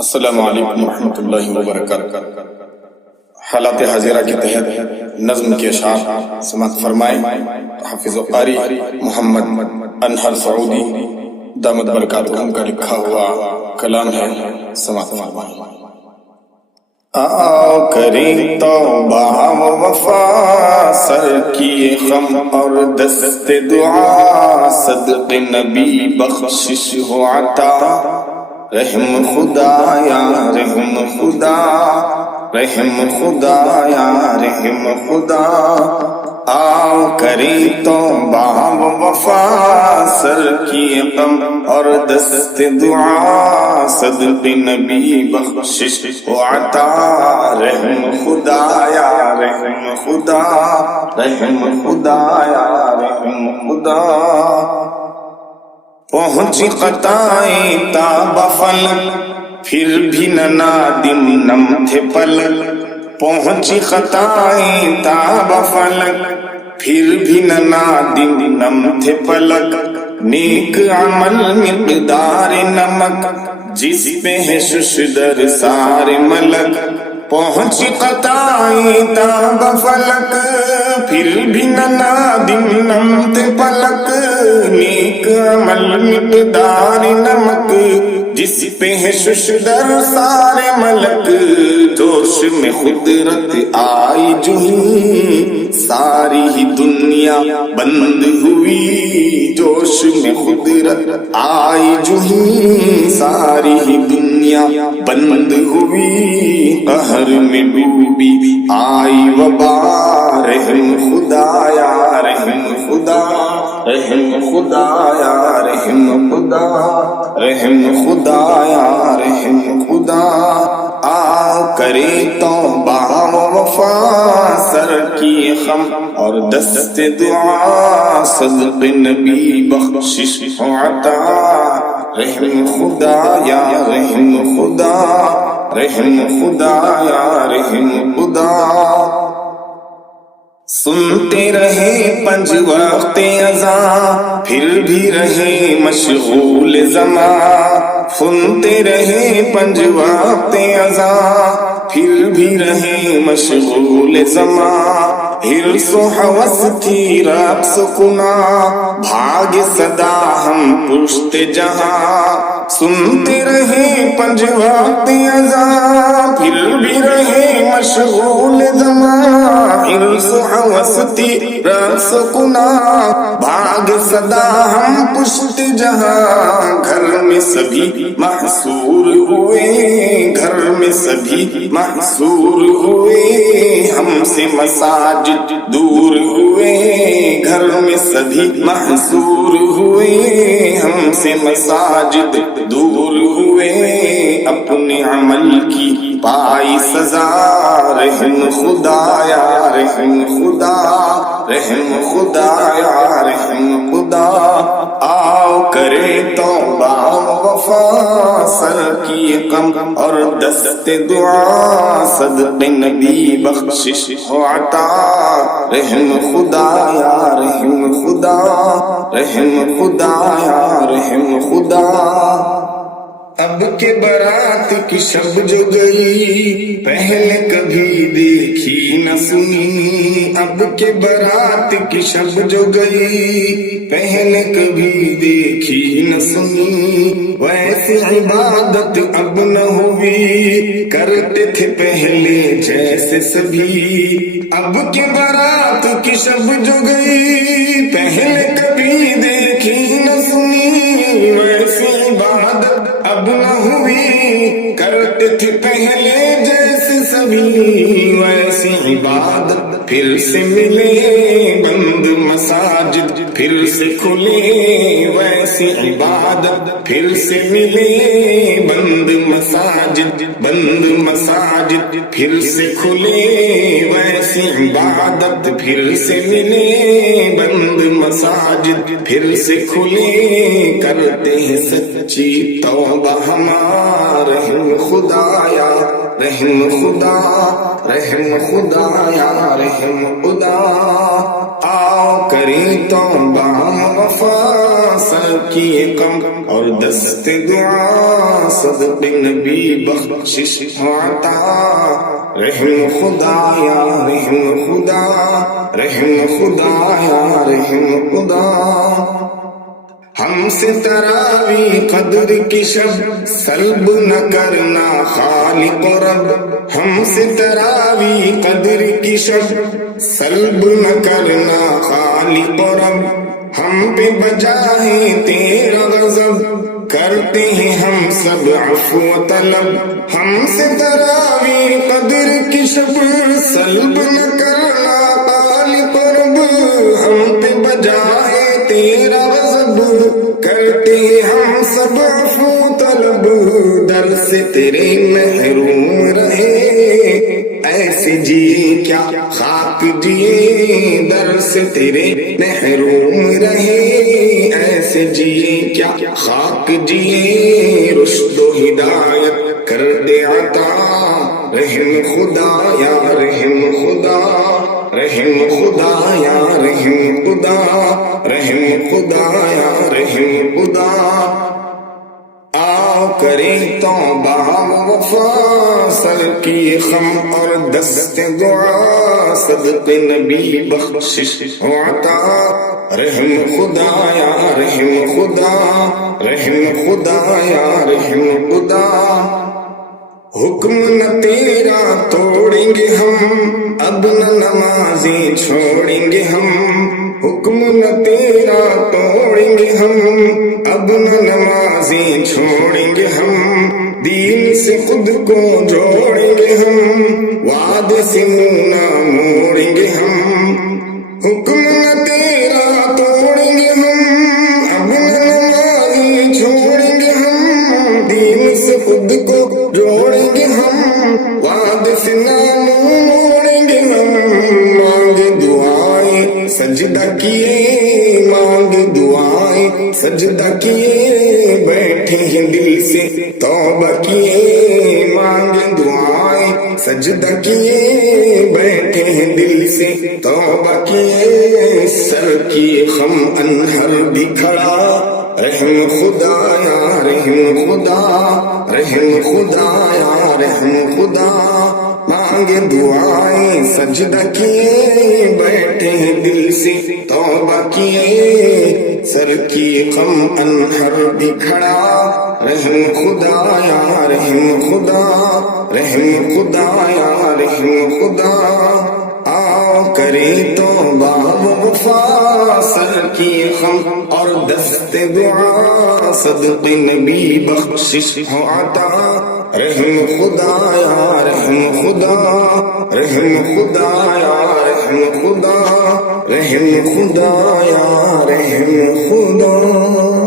السلام علیکم ورحمۃ اللہ وبرکاتہ۔ حالات حاضرہ کے تحت نظم کے اشعار سماعت فرمائے حافظ و قاری محمد انہر سعودی دامت برکاتہم کا لکھا ہوا کلام ہے، سماعت فرمائے۔ آؤ کریں توبہ و وفا، سر کیے غم اور دست دعا، صدق نبی بخشش ہو عطا، رحم خدا یا رحم خدا، رحم خدا یا رحم خدا۔ آؤ کریں توبہ و وفا، سر کیے غم اور دست دعا، صدق نبی بخشش و عطا، رحم خدا یا رحم خدا، رحم خدا یا رحم خدا۔ پہنچی قطائیں تاب فلک، پھر بھی نہ نادم نم تھے پلک، پہنچی قطائیں تاب فلک، پھر بھی نہ نادم نم تھے پلک، نیک عمل مقدار نمک، جس پہ ہے ششدر سارے ملک، پہنچی قطائیں تاب فلک، پھر بھی نہ نادم نم تھے پلک، نیک عمل مقدار نمک، جس پہ ہے ششدر سارے ملک، جوش میں قدرت آئی جو ہی ساری ہی دنیا بند ہوئی، جوش میں قدرت آئی جو ہی ساری ہی دنیا بند ہوئی، قہر میں ڈوبی آئی وبا، رحم خدا یا رحم خدا، رحم خدا یا رحم خدا، رحم خدا یا رحم خدا۔ آ کریں توبہ و وفا، سر کی غم اور دست دعا، صدق نبی بخشش و عطا، رحم خدا یا رحم خدا، رحم خدا یا رحم خدا۔ سنتے رہے پنج وقت اذان، پھر بھی رہے مشغول زمان، سنتے رہے پنج وقت اذان، پھر بھی رہے مشغول زمان، حرص و ہوس تھی رقص کنا، بھاگ صدا ہم پشت جہاں، سنتے رہے پنج وقت اذان، پھر بھی رہے مشغول زمان، حرص و ہوس تھی رقص کنا، بھاگ صدا ہم پشت جہاں، گھر میں سبھی محصور ہوئے، گھر میں سبھی محصور ہوئے، ہم سے مساجد دور ہوئے، گھر میں سبھی محصور ہوئے، ہم سے مساجد دور ہوئے، اپنے عمل کی پائی سزا، رحم خدا یا رحم خدا، رحم خدا یا رحم خدا۔ آؤ کریں توبہ و وفا، سر کی غم اور دست دعا، صدق نبی بخشش و عطا، رحم خدا یا رحم خدا، رحم خدا یا رحم خدا۔ اب کے برات کی شب جو گئی، پہلے کبھی دیکھی نہ سنی، اب کے برات کی شب جو گئی، پہلے کبھی دیکھی نہ سنی، ویسے عبادت اب نہ ہوئی، کرتے تھے پہلے جیسے سبھی، اب کے برات کی شب جو گئی، پہلے کبھی دیکھی نہ سنی، ویسے عبادت اب نہ ہوئی، کرتے تھے پہلے جیسے سبھی، ویسی عبادت پھر سے ملے، بند مساجد پھر سے کھلے، ویسی عبادت پھر سے ملے، بند مساجد، بند مساجد پھر سے کھلے، ویسی عبادت پھر سے ملے، بند مساجد پھر سے کھلے، کرتے ہیں سچی توبہ ہمارا، رحم خدا یا رحم خدا، رحم خدا یا رحم خدا۔ آؤ کریں توبہ و وفا، سر کی غم اور دست دعا، صدق نبی بخشش ہو عطا، رحم خدا یا رحم خدا، رحم خدا یا رحم خدا. ہم سے تراوی قدر کی شب سلب نہ کرنا خالق و رب، ہم سے تراوی قدر کی شب سلب نہ کرنا خالق و رب. ہم پہ بجا ہے تیرا غضب، کرتے ہیں ہم سب عفو و طلب. ہم سے تراوی قدر کی شب سلب نہ کرنا خالق و رب، ہم پہ بجا ہے تیرا غضب، کرتے ہم سب عفو طلب. در سے تیرے محروم رہے ایسے جیے کیا خاک جیے، در سے تیرے محروم رہے ایسے جیے کیا خاک جیے. رشد و ہدایت کر دے عطا، رحم خدا یا رحم خدا، رحم خدا یا رحم خدا، رحم خدا یا رحم خدا. آؤ کریں توبہ وفا، سر کی خم اور دست دعا، صدق نبی بخشش ہو عطا، رحم خدا یا رحم خدا، رحم خدا یا رحم خدا. حکم نہ تیرا توڑیں گے ہم، اب نہ نمازیں چھوڑیں گے ہم. حکم نہ تیرا توڑیں گے ہم، اب نہ نمازیں چھوڑیں گے ہم. دین سے خود کو جوڑیں گے ہم، وعدے سے منہ نہ موڑیں گے ہم. حکم نہ تیرا توڑیں گے ہم، اب نہ نمازیں چھوڑیں گے ہم. دین سے خود کو جوڑیں گے ہم، وعدے سے نہ موڑیں گے ہم. مانگ دعائیں سجدہ کیے، مانگ دعائیں سجدہ کیے، بیٹھے ہیں دل سے توبہ کیے. مانگ دعائیں سجدہ کیے، بیٹھے ہیں دل سے توبہ کیے. سر کی خم انہر بھی کھڑا، رحم خدا یا رحم خدا، رحم خدا یا رحم خدا. مانگ دعائیں سجدہ کیے، بیٹھے ہیں دل سے توبہ کیے. سر کی غم انہر بھی کھڑا، رحم خدا یا رحم خدا، رحم خدا یا رحم خدا. آؤ کریں توبہ وفا، سر کی غم اور دست دعا، صدق نبی بخشش ہو عطا، رحم خدا یا رحم خدا، رحم خدا یا رحم خدا، رحم خدا یا رحم خدا.